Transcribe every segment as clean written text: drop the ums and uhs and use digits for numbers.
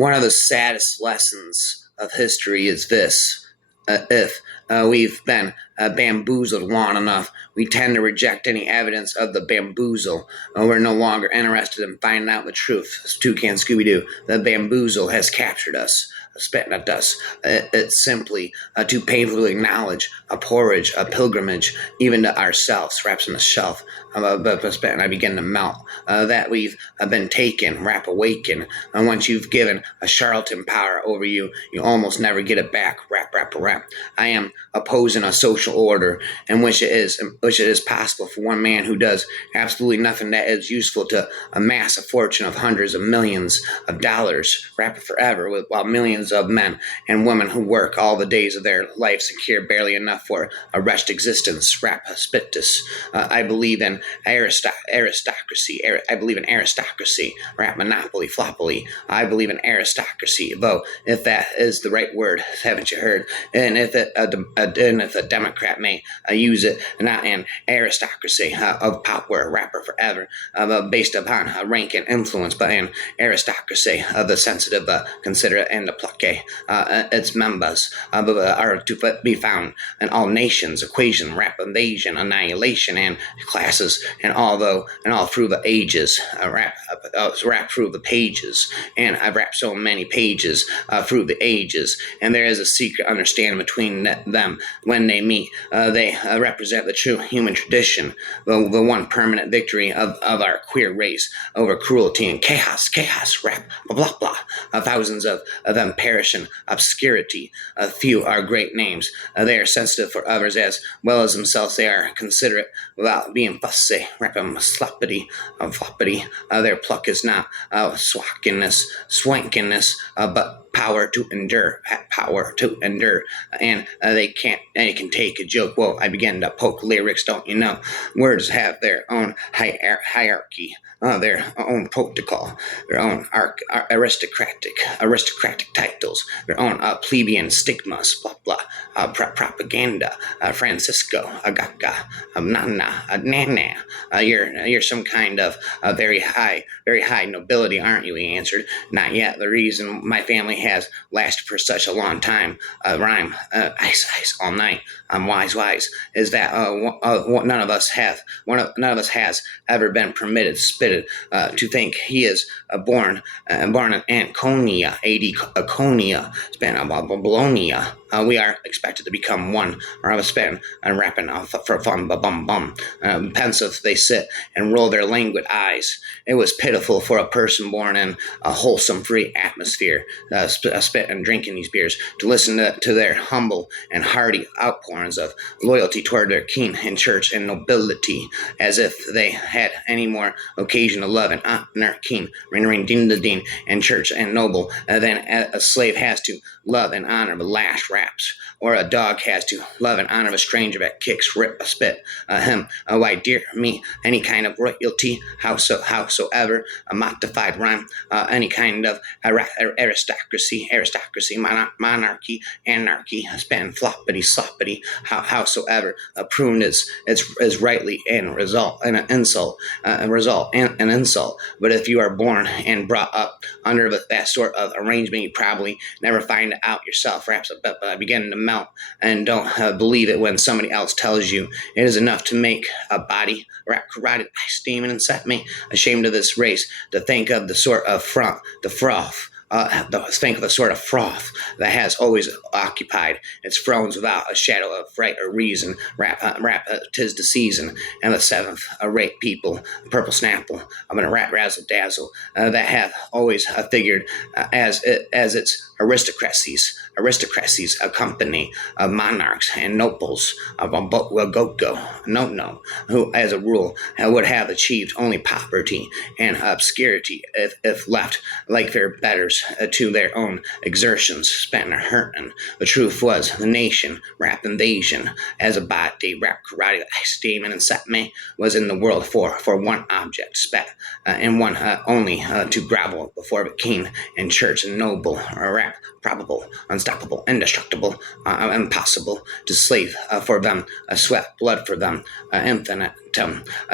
One of the saddest lessons of history is this. If we've been bamboozled long enough, we tend to reject any evidence of the bamboozle. We're no longer interested in finding out the truth. Toucan Scooby-Doo, the bamboozle has captured us, spitting at us. It's simply too painful to acknowledge a porridge, a pilgrimage, even to ourselves, wraps on the shelf. And I begin to melt. That we've been taken, wrap awaken. And once you've given a charlatan power over you, you almost never get it back. Rap. I am opposing a social order in which it is possible for one man who does absolutely nothing that is useful to amass a fortune of hundreds of millions of dollars, rap forever, while millions of men and women who work all the days of their life secure barely enough for a wretched existence, rap hospitus. I believe in aristocracy. I believe in aristocracy, rap monopoly, floppoly. I believe in aristocracy, though if that is the right word, haven't you heard? And if a Democrat may use it, not an aristocracy of power, rapper forever, based upon rank and influence, but an aristocracy of the sensitive, considerate, and the plucky. Its members are to be found in all nations, equation, rap invasion, annihilation, and classes, and all through the ages. Rap through the pages, and I've rapped so many pages through the ages, and there is a secret understanding between them. When they meet, they represent the true human tradition, the one permanent victory of our queer race over cruelty and chaos, rap, blah, blah, blah. Thousands of them perish in obscurity. Few are great names. They are sensitive for others as well as themselves. They are considerate without being fussy, rapping floppity. Their pluck is not swankiness, but power to endure, and they can take a joke. Well, I begin to poke lyrics, don't you know? Words have their own hierarchy, their own protocol, their own aristocratic titles, their own plebeian stigmas, blah blah, propaganda. Francisco, Agaga, Nana, Nana. You're some kind of very high nobility, aren't you? He answered. Not yet. The reason my family has lasted for such a long time, rhyme, ice all night. I'm wise, is that none of us has ever been permitted, spitted, to think he is born in Anconia, A.D. Aconia, span Bologna. We are expected to become one, or of a span, and rapping for fun, bum. Pensive they sit and roll their languid eyes. It was pitiful for a person born in a wholesome, free atmosphere, spit and drinking these beers, to listen to their humble and hearty outpourings of loyalty toward their king and church and nobility, as if they had any more occasion to love and honor king, ring, din, and church and noble than a slave has to love and honor the lash raps, or a dog has to love and honor a stranger that kicks, rip, spit him. Why, dear me, any kind of royalty, howsoever, a modified rhyme, any kind of aristocracy, monarchy, anarchy, span, floppity, sloppity, howsoever, pruned is rightly an insult. But if you are born and brought up under that sort of arrangement, you probably never find it out yourself. Perhaps I begin to melt and don't believe it when somebody else tells you. It is enough to make a body rap carotid steaming and set me ashamed of this race to think of the sort of froth that has always occupied its thrones without a shadow of right or reason. Rap, 'tis the season, and the seventh rate people, purple snapple, I'm gonna rap razzle dazzle, that have always figured as its aristocracies, a company of monarchs and nobles of who as a rule would have achieved only poverty and obscurity if left like their betters to their own exertions, spent hurting. The truth was the nation, rap invasion, as a body, rap karate, steaming and set me, was in the world for one object, spat, and one only, to grovel before the king and church and noble, or rap, probable, unstoppable, indestructible, impossible to slave for them, sweat blood for them, infinite,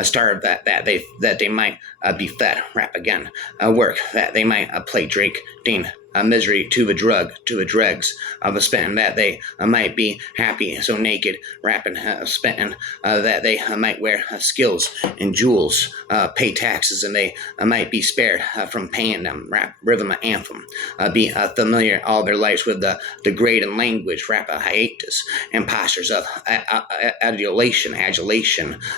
starve that they might be fed, rap again, work that they might play, drink, dean, misery to the dregs, of spitting that they might be happy, so naked, rapping, spitting that they might wear skills and jewels, pay taxes, and they might be spared from paying them, rap, rhythm, anthem, be familiar all their lives with the degrading language, rap, hiatus, and postures of adulation,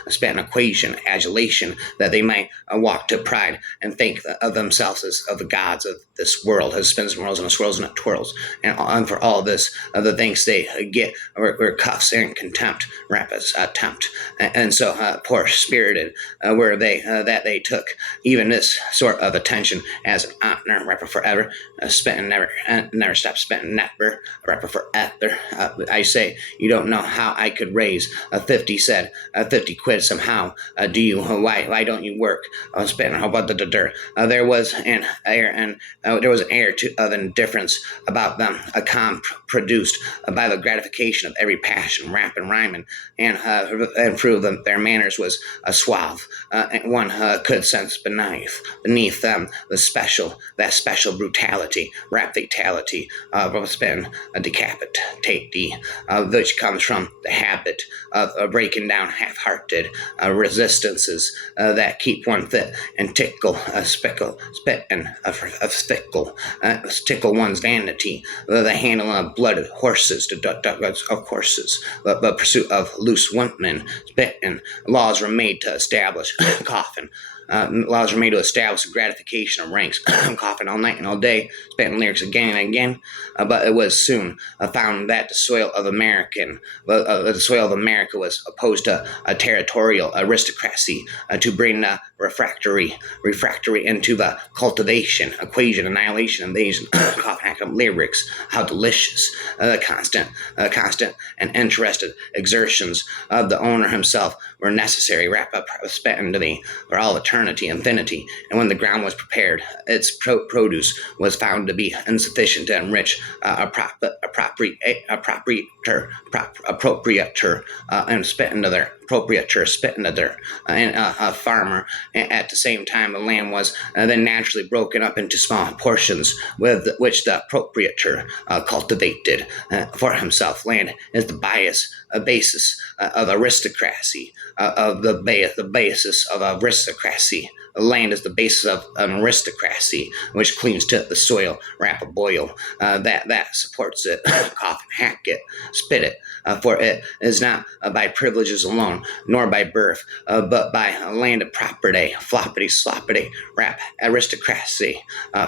spitting equation, adulation, that they might walk to pride and think of themselves as of the gods of this world, as spins and whirls and swirls and it twirls, and for all this, the things they get were cuffs and contempt, rap as attempt, and so poor spirited were they that they took even this sort of attention as an honor, rapper forever, spitting never stop spitting never, rapper forever. I say you don't know how I could raise 50 said 50 quid somehow. Do you? Why don't you work? Spitting. How about the dirt? There was an air of indifference about them, a calm produced by the gratification of every passion, rap and rhyming, and through them their manners was suave. And one could sense beneath them that special brutality, rap fatality, spin a decapitate, which comes from the habit of breaking down half-hearted resistances that keep one fit and tickle tickle one's vanity, the handling of blooded horses, of courses, the pursuit of loose women, spitting. Laws were made to establish coffin. Laws were made to establish the gratification of ranks. I'm coughing all night and all day, spitting lyrics again and again. But it was soon found that the soil of America was opposed to a territorial aristocracy to bring the refractory into the cultivation, equation, annihilation, invasion, coughing lyrics. How delicious the constant and interested exertions of the owner himself were necessary. Wrap up spitting to me for all eternity, infinity. And when the ground was prepared, its produce was found to be insufficient to enrich a proprietor, and spit into their proprietor, spit into their a farmer. And at the same time, the land was then naturally broken up into small portions, with which the proprietor cultivated for himself. Land is the basis of aristocracy, the basis of aristocracy. Land is the basis of an aristocracy, which cleaves to the soil, wrap a boil, that supports it, cough and hack it, spit it, for it is not by privileges alone, nor by birth, but by a land of property, floppity, sloppity, rap aristocracy,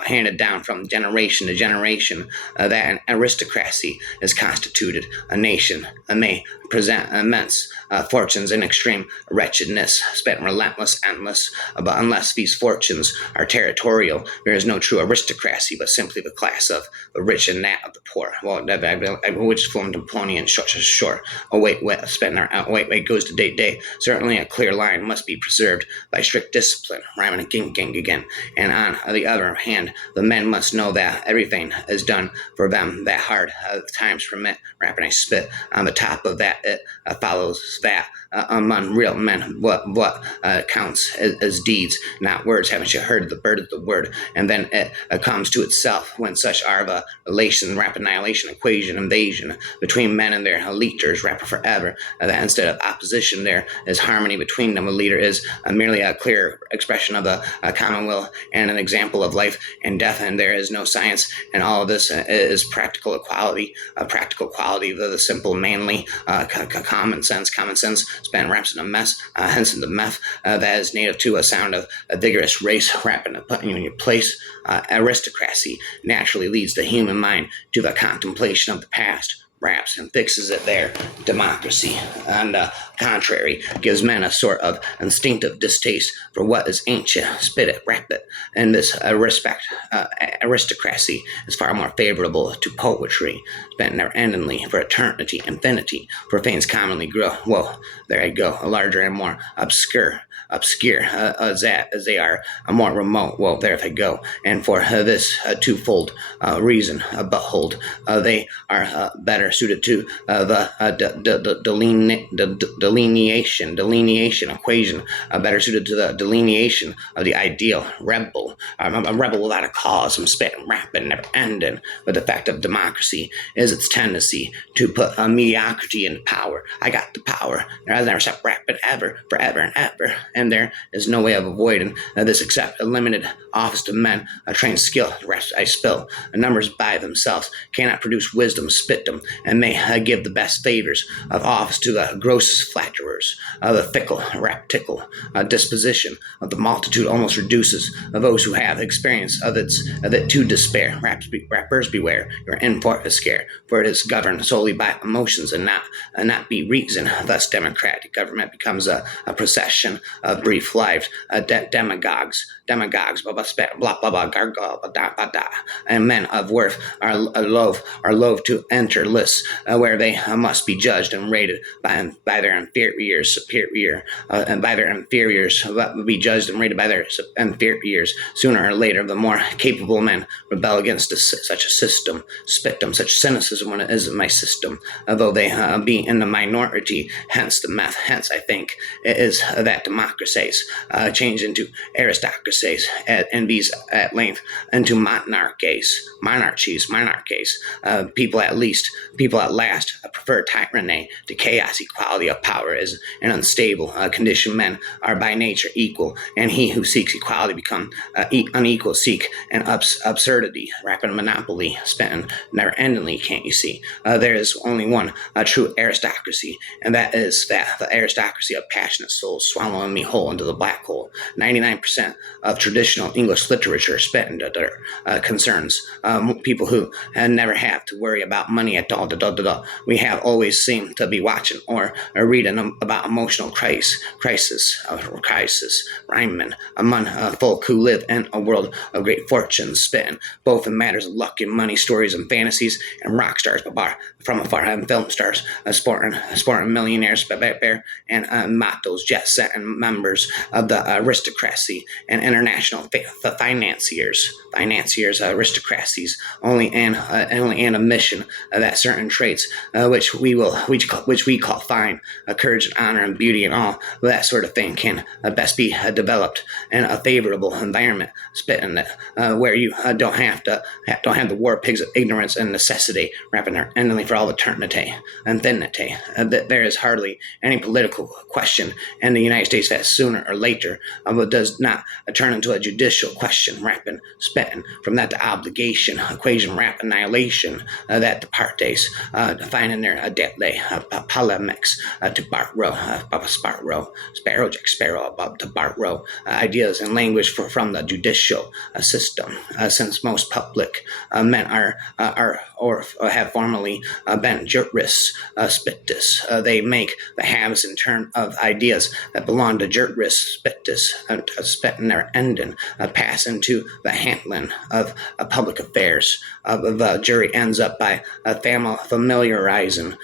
handed down from generation to generation, that an aristocracy is constituted. A nation may present immense fortunes in extreme wretchedness, spent relentless, endless, but unless these fortunes are territorial, there is no true aristocracy, but simply the class of the rich and that of the poor. Well, which formed Napoleon short. Oh, wait, goes to day. Certainly a clear line must be preserved by strict discipline, rhyming again. And on the other hand, the men must know that everything is done for them, that hard times permit, rapping I spit on the top of that. It follows that among real men, what counts as deeds, not words. Haven't you heard the bird of the word? And then it comes to itself when such are the relation, rapid annihilation, equation, invasion between men and their leaders, rapid forever. That instead of opposition, there is harmony between them. A leader is merely a clear expression of the common will and an example of life and death, and there is no science. And all of this is practical equality, the simple, manly, common sense, span wraps in a mess, hence in the meth, that is native to a sound of a vigorous race, rapping and putting you in your place. Aristocracy naturally leads the human mind to the contemplation of the past, raps and fixes it there. Democracy, on the contrary, gives men a sort of instinctive distaste for what is ancient, spit it, rap it, and this aristocracy is far more favorable to poetry, spent never-endingly for eternity, infinity, for things commonly grow. Whoa, there I go, a larger and more obscure obscure as they are more remote. Well, there they go. And for this twofold reason, behold, they are better suited to the delineation equation, better suited to the delineation of the ideal rebel. I'm a rebel without a cause. I'm spitting, rapping, never ending. But the fact of democracy is its tendency to put mediocrity into power. I got the power. I'll never stop rapping ever, forever and ever. And there is no way of avoiding this except a limited office to men, a trained skill. The rest I spill. Numbers by themselves cannot produce wisdom, spit them, and may give the best favors of office to the grossest flatterers. The fickle, raptical disposition of the multitude almost reduces those who have experience of it to despair. Rappers beware, you're in for a scare, for it is governed solely by emotions and not be reason. Thus, democratic government becomes a procession of brief lives, demagogues, blah blah blah, gargle, and men of worth are loath to enter lists where they must be judged and rated by their inferiors, and by their inferiors be judged and rated by their inferiors. Sooner or later, the more capable men rebel against such a system. Spit them, such cynicism when it isn't my system, although they be in the minority. Hence the meth. Hence, I think it is that democracies change into aristocracies and these at length into monarchies. People at last prefer tyranny to chaos. Equality of power is an unstable condition. Men are by nature equal, and he who seeks equality become unequal. Seek an absurdity, rapid monopoly, spent never-endingly. Can't you see? There is only one true aristocracy, and that is the aristocracy of passionate souls swallowing me whole into the black hole. 99% of traditional English literature spent into their concerns. People who never have to worry about money at all. We have always seemed to be watching or reading about emotional crisis, rhyming among folk who live in a world of great fortunes, spitting both in matters of luck and money, stories and fantasies, and rock stars from afar, and film stars, sporting millionaires, and mottos, jet setting members of the aristocracy and international financiers, aristocracies, only an admission that certain traits which we call fine, courage and honor and beauty and all that sort of thing can best be developed in a favorable environment, spitting it where you don't have the war pigs of ignorance and necessity wrapping there endingly for all eternity. There is hardly any political question in the United States that sooner or later does not turn into a judicial question, rapping, spitting from that to obligation, equation, rap, annihilation, that the parties defining their deadly polemics to Bart Row, Sparrow, Jack Sparrow, above to Bart Row, ideas and language from the judicial system, since most public men are or have formerly been jurists, spittus. They make the haves in turn of ideas that belong to jurists, spittus, spitting their ending, pass into the handling of public affairs. The jury ends up by familiarizing,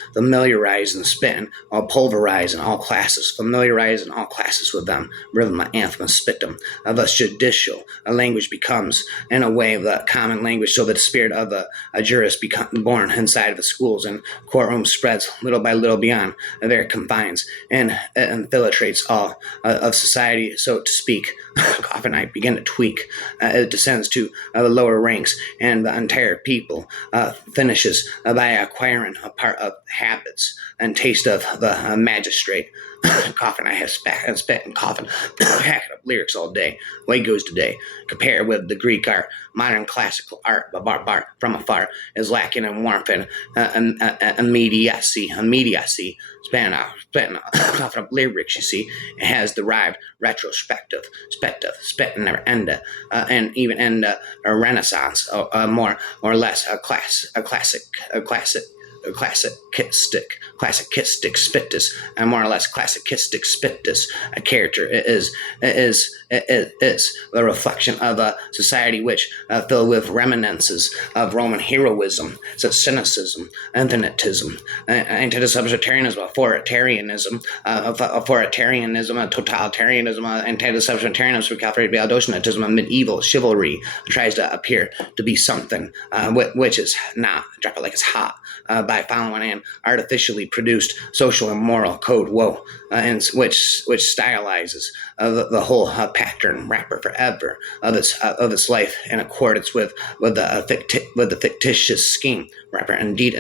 spitting, or pulverizing all classes, familiarizing all classes with them, rhythm, anthem, spit them. Thus, judicial language becomes, in a way, the common language, so that the spirit of a jurist becomes born inside of the schools and courtrooms, spreads little by little beyond their confines and infiltrates all of society, so to speak. Often I begin to tweak. It descends to the lower ranks, and the entire people finishes by acquiring a part of habits and taste of the magistrate. Coughing, I have spat and spit and coughing, hacking up lyrics all day. Way goes today. Compare with the Greek art, modern classical art, bar from afar is lacking in warmth and immediacy. Spitting coughing up lyrics, you see, it has derived retrospective, spitting never end, and even end a Renaissance, more or less a classic spittus, and more or less classicistic spittus. A character is the reflection of a society which filled with reminiscences of Roman heroism, such cynicism, infinitism, anti-substitutarianism, authoritarianism, totalitarianism, anti-substitutarianism, Calvary-Baldotianism, and medieval chivalry tries to appear to be something which is not. Drop it like it's hot by following an artificially produced social and moral code, and which stylizes the whole pattern wrapper forever of its life in accordance with the fictitious scheme wrapper. Indeed,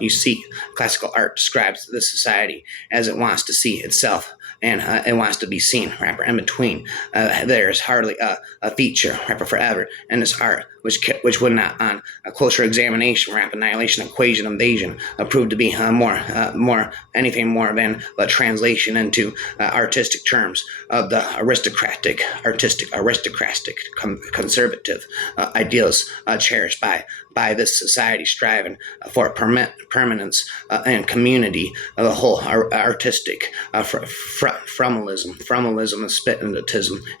you see, classical art describes this society as it wants to see itself, and it wants to be seen wrapper. In between, there's hardly a feature wrapper forever in this art which would not, on a closer examination, wrap annihilation, equation, invasion, prove to be anything more than a translation into artistic terms of the aristocratic conservative ideals cherished by this society, striving for permanence and community of the whole artistic fromalism and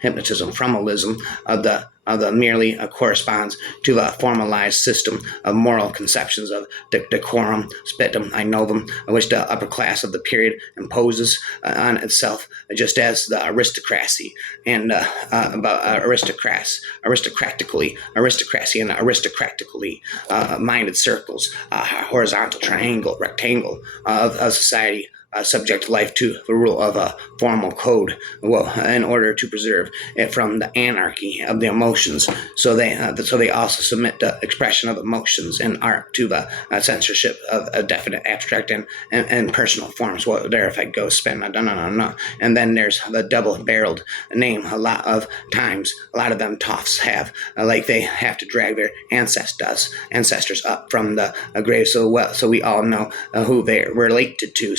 hypnotism, fromalism of the merely corresponds to the formalized system of moral conceptions of decorum, spitum, inovum, which the upper class of the period imposes on itself, just as the aristocracy and aristocratically minded circles, horizontal, triangle, rectangle of society. Subject life to the rule of a formal code, in order to preserve it from the anarchy of the emotions. So they also submit the expression of emotions in art to the censorship of definite, abstract, and personal forms. Well, there, if I go spin, no. And then there's the double-barreled name. A lot of times, a lot of them toffs have, like they have to drag their ancestors up from the grave. So we all know who they're related to.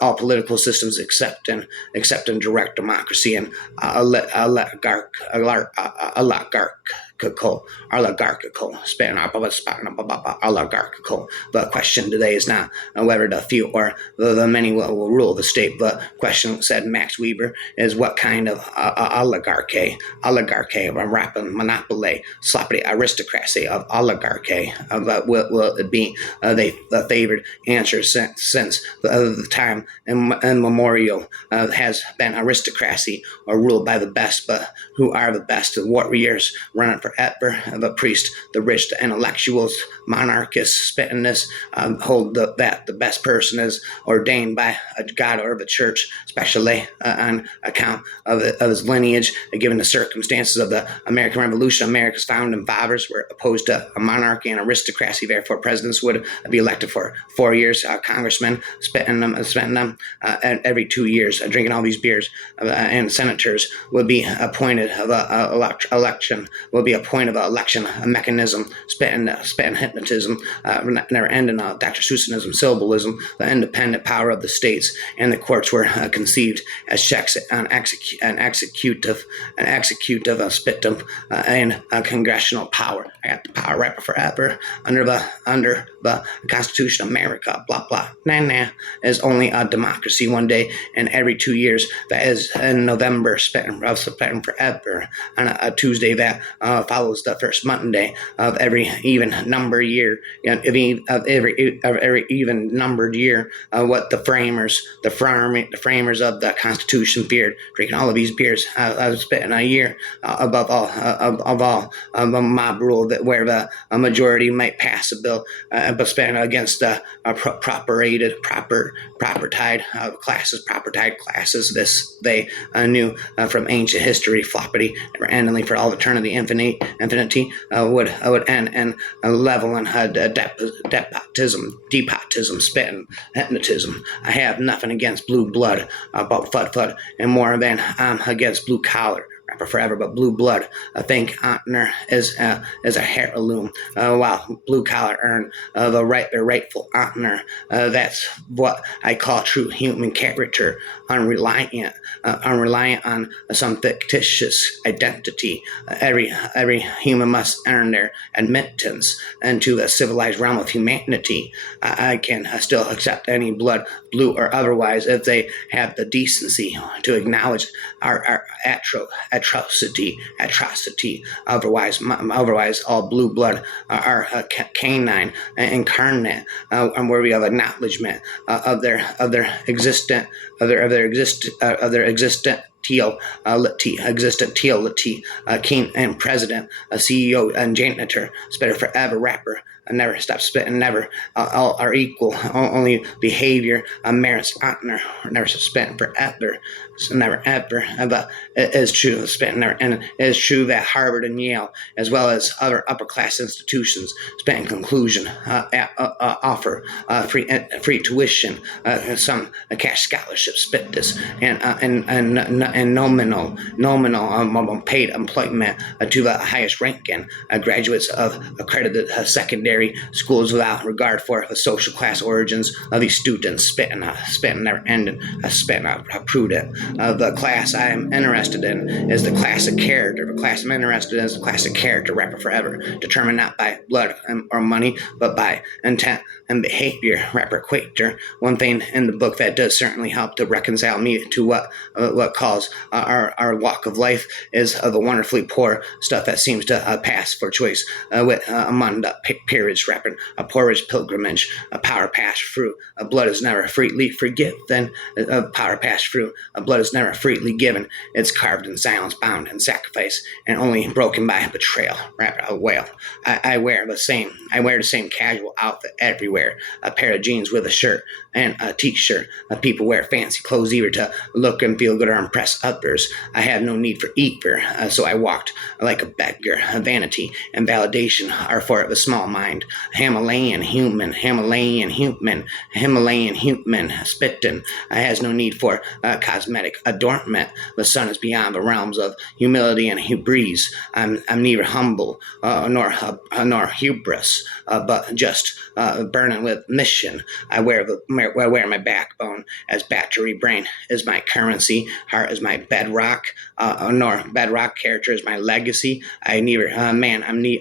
All political systems except in direct democracy and oligarchical, oligarchical. The question today is not whether the few or the many will rule the state. The question, said Max Weber, is what kind of oligarchy, rapid monopoly, sloppy aristocracy of oligarchy will it be? The favored answer since the time immemorial has been aristocracy, or ruled by the best. But who are the best? The warriors running forever, the priest, the rich, the intellectuals, monarchists, spitting this, hold that the best person is ordained by a god or the church, especially on account of his lineage, given the circumstances of the American Revolution. America's founding fathers were opposed to a monarchy and aristocracy. Therefore, presidents would be elected for 4 years. Congressmen spending them every 2 years, drinking all these beers, and senators would be appointed of election. Will be a point of election, a mechanism, spitting hypnotism, never ending Dr. Seussianism, syllabalism, the independent power of the states and the courts were conceived as checks on executive spitum and congressional power. I got the power right forever under the Constitution of America. Blah blah. Nah is only a democracy one day and every 2 years. That is in November, spitting forever on a Tuesday that follows the first Monday of every even numbered year. Of every even numbered year, what the framers of the Constitution feared, drinking all of these beers, spitting a year above all mob rule, that where the majority might pass a bill, but spitting against the propertied classes. This they knew from ancient history. Floppity, never endingly for all eternity, infinity would end and level and despotism, spitting, hypnotism. I have nothing against blue blood, about fud, and more than against blue collar. rapper forever, but blue blood, think honor is a heirloom, while blue collar earn the rightful honor. That's what I call true human character, unreliant on some fictitious identity. Every human must earn their admittance into the civilized realm of humanity. I can still accept any blood, blue or otherwise, if they have the decency to acknowledge our atrocity. Otherwise, all blue blood are canine, incarnate, and worthy of acknowledgement of their existent teality, king and president, a CEO and janitor, spitter forever rapper. I never stop spitting, never. All are equal. Only behavior merits honor. Never stop spitting forever. So never ever. But it is true, spitting never. And it is true that Harvard and Yale, as well as other upper class institutions, spit in conclusion, offer free tuition, some cash scholarships, spit this, and nominal paid employment to the highest ranking graduates of accredited secondary schools without regard for the social class origins of these students. Spitting never ending, spitting prudent. The class I am interested in is the class of character. The class I'm interested in is the class of character, rapper forever, determined not by blood or money, but by intent and behavior, rapper equator. One thing in the book that does certainly help to reconcile me to what calls our walk of life is the wonderfully poor stuff that seems to pass for choice among the periods, rapping a porridge pilgrimage, a power passed through, blood is never freely forgiven, power passed through, blood is never freely given, it's carved in silence, bound in sacrifice, and only broken by betrayal, rapper a whale. I wear the same casual outfit everywhere, a pair of jeans with a shirt and a t-shirt. People wear fancy clothes either to look and feel good or impress others. I have no need for either, so I walked like a beggar. Vanity and validation are for the small mind. Himalayan human, spitting has no need for cosmetic adornment. The sun is beyond the realms of humility and hubris. I'm neither humble nor hubris, but just burning with mission. I wear my backbone as battery. Brain is my currency. Heart is my bedrock. Nor bedrock. Character is my legacy. I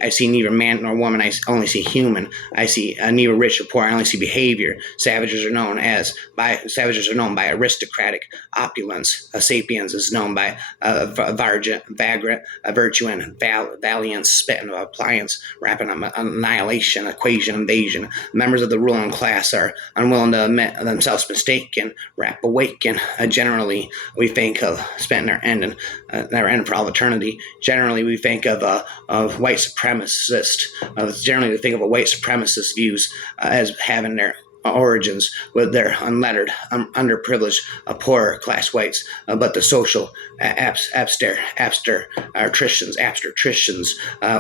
see neither man nor woman. I only see human. I see neither rich or poor. I only see behavior. Savages are known by aristocratic opulence. Sapiens is known by vagrant virtue and valiance, spitting of appliance, rapping annihilation, equation, invasion. Members of the ruling class are unwilling to admit themselves mistaken, rap awaken. Generally, we think of spitting their end for all eternity. Generally, we think of white supremacist. Generally, we think of a white supremacist views as having their origins with their unlettered, underprivileged, poorer class whites, but the social abstertritions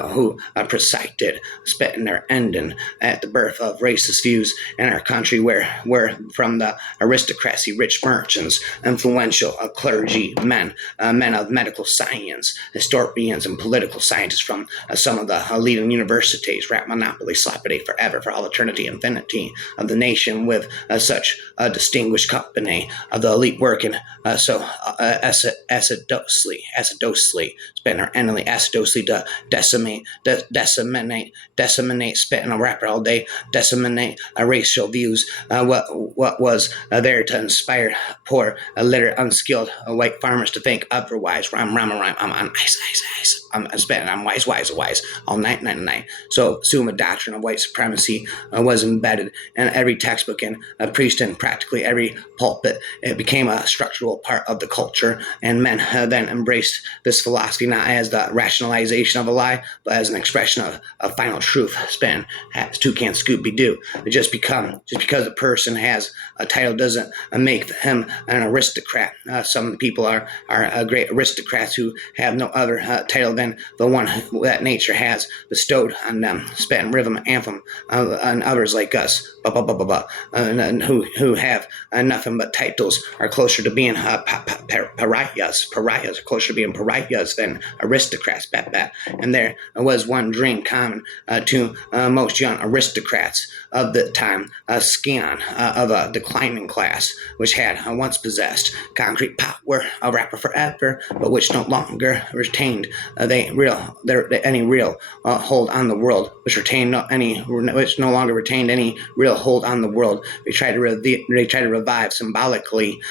who presided, spitting their ending at the birth of racist views in our country, where from the aristocracy, rich merchants, influential clergy, men of medical science, historians, and political scientists from some of the leading universities, rap monopoly, slap it forever for all eternity, infinity of the nation, with such a distinguished company of the elite working so acidusly, spitting or endlessly acidusly to disseminate, spitting a rapper all day, disseminate racial views. What was there to inspire poor, illiterate, unskilled white farmers to think otherwise? Rhyme, I'm on ice. I'm spitting, I'm wise, all night. So, assume a doctrine of white supremacy was embedded in every textbook and preached in practically every pulpit. It became a structural part of the culture, and men then embraced this philosophy not as the rationalization of a lie, but as an expression of final truth. Spin, toucan, Scooby-Doo. Just because a person has a title doesn't make him an aristocrat. Some people are great aristocrats who have no other title than the one that nature has bestowed on them. Spin, rhythm, anthem, and others like us. who have nothing but titles are closer to being pariahs. Pariahs are closer to being pariahs than aristocrats. And there was one dream common to most young aristocrats of the time, scion of a declining class, which had once possessed concrete power, a rapper forever, but which no longer retained any real hold on the world, which no longer retained any real hold on the world. They tried to revive symbolically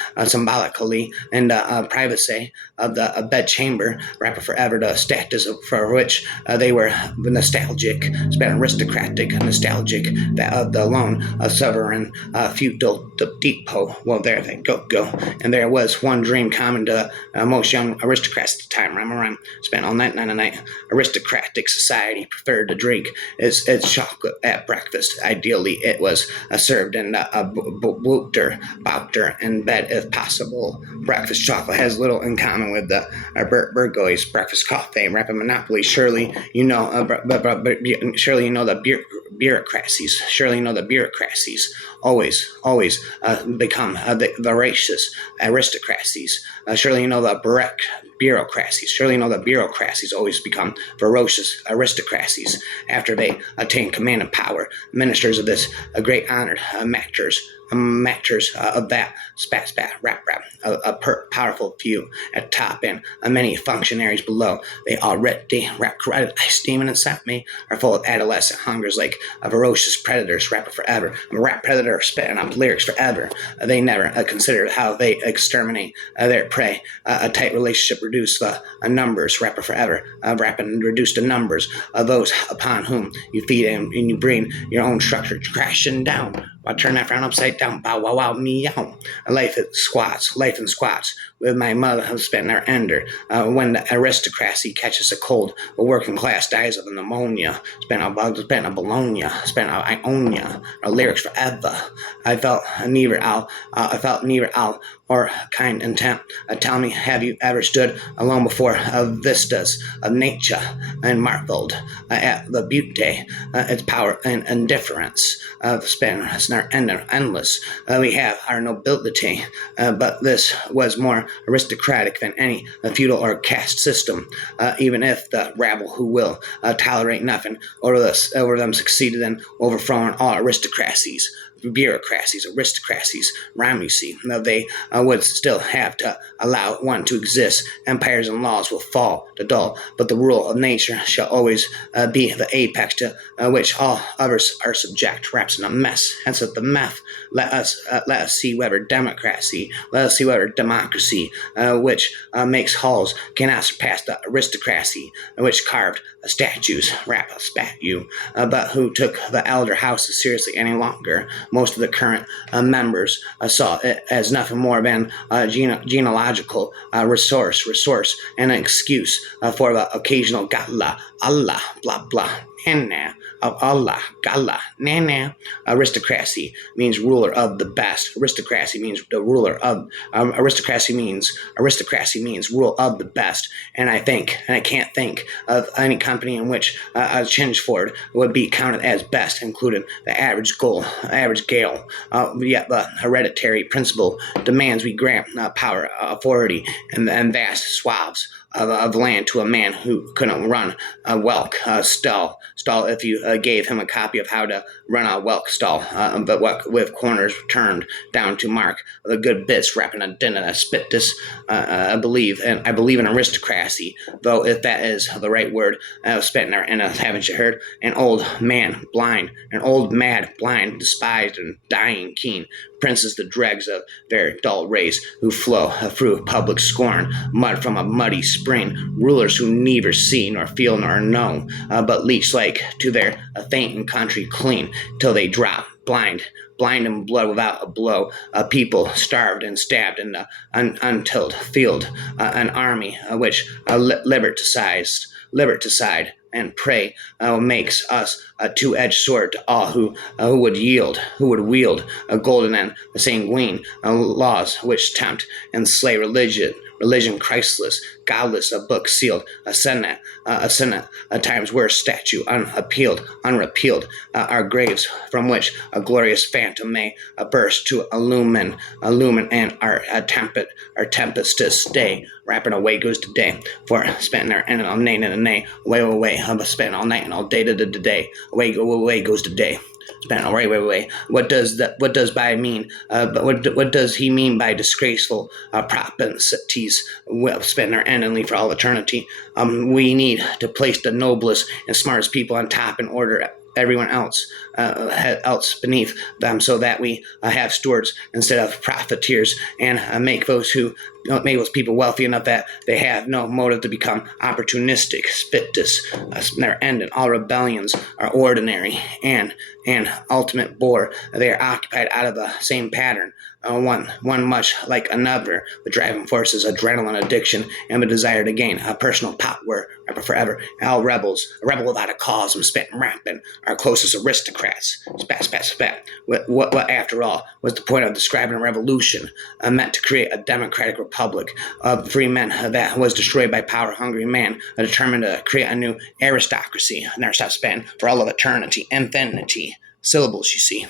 and privacy of the bedchamber, rapper forever, the status for which they were nostalgic, spent aristocratic, nostalgic, that of the lone sovereign feudal depot. Well, there they go. And there was one dream common to most young aristocrats at the time. Rhyme, spent all night. Aristocratic society preferred to drink its chocolate at breakfast. Ideally, it was served in a bouter in bed if possible. Breakfast chocolate has little in common with the Burgoy's breakfast coffee. Rapid monopoly. Surely you know the bureaucracies. Surely you know the bureaucracies always become the voracious aristocracies. Surely you know the bureaucracies. Surely you know the bureaucracies always become ferocious aristocracies after they attain command and power. Ministers of this great honored matchers of that spat rap powerful few at top and many functionaries below. They already rap carotid steaming inside me are full of adolescent hungers like ferocious predators. Rapper forever. I'm a rap predator spitting up lyrics forever. They never consider how they exterminate their prey. A tight relationship reduced the numbers. Rapper forever. Rapping reduced the numbers of those upon whom you feed and you bring your own structure crashing down. I turn that frown upside down. Bow wow wow meow. Life in squats. With my mother, I'm spent our ender. When the aristocracy catches a cold, the working class dies of pneumonia. Spent a Bologna. Spent a Ionia. Our lyrics forever. I felt neither out or kind intent. Tell me, have you ever stood alone before vistas of nature and marveled at the beauty, its power and indifference of spin? It's not endless. We have our nobility, but this was more aristocratic than any feudal or caste system. Even if the rabble who will tolerate nothing over them succeeded in overthrowing all aristocracies. Aristocracies, rhyme, you see. Now they would still have to allow one to exist. Empires and laws will fall to dull, but the rule of nature shall always be the apex to which all others are subject. Raps in a mess, hence the meth. Let us see whether democracy, which makes halls, cannot surpass the aristocracy, which carved statues. Rap spat you, but who took the elder houses seriously any longer. Most of the current members saw it as nothing more than a genealogical resource and an excuse for the occasional gala, Allah, blah, blah. Nana of Allah, Gala, Nana. Aristocracy means ruler of the best. Aristocracy means rule of the best. And I can't think of any company in which a Chinchford would be counted as best, including the average Gale. Yet the hereditary principle demands we grant power, authority, and vast swaths of land to a man who couldn't run a whelk stall if you gave him a copy of how to run a whelk stall, but what with corners turned down to mark the good bits, wrapping a din and a spit this. I believe in aristocracy, though if that is the right word. Spitting and haven't you heard? An old mad, blind, despised and dying keen. Princes the dregs of their dull race who flow through public scorn, mud from a muddy spring, rulers who neither see nor feel nor know, but leech like to their faint country clean, till they drop, blind in blood without a blow, a people starved and stabbed in the untilled field, an army which liberticide and pray makes us a two-edged sword to all who would wield a golden and sanguine laws which tempt and slay religion religion Christless, godless, a book sealed, a senate, a times worse statue, unappealed, unrepealed, our graves from which a glorious phantom may burst to illumine, and our tempestous day, rapping away goes the day, for spent there and all nay and a nay, away, spent all night and all day to the day, away goes the day. Spent away. What does by mean? But what does he mean by disgraceful propensities? Well, spent their end and leave for all eternity. We need to place the noblest and smartest people on top in order everyone else beneath them, so that we have stewards instead of profiteers, and make those people wealthy enough that they have no motive to become opportunistic. Spit this, their end, and all rebellions are ordinary and ultimate bore. They are occupied out of the same pattern. One much like another. The driving force is adrenaline addiction and the desire to gain a personal power forever. All rebels, a rebel without a cause, and spent rampant, our closest aristocrats. Spat. What, after all, was the point of describing a revolution? Meant to create a democratic republic of free men that was destroyed by power-hungry man, determined to create a new aristocracy. Never stop span for all of eternity. Infinity. Syllables, you see.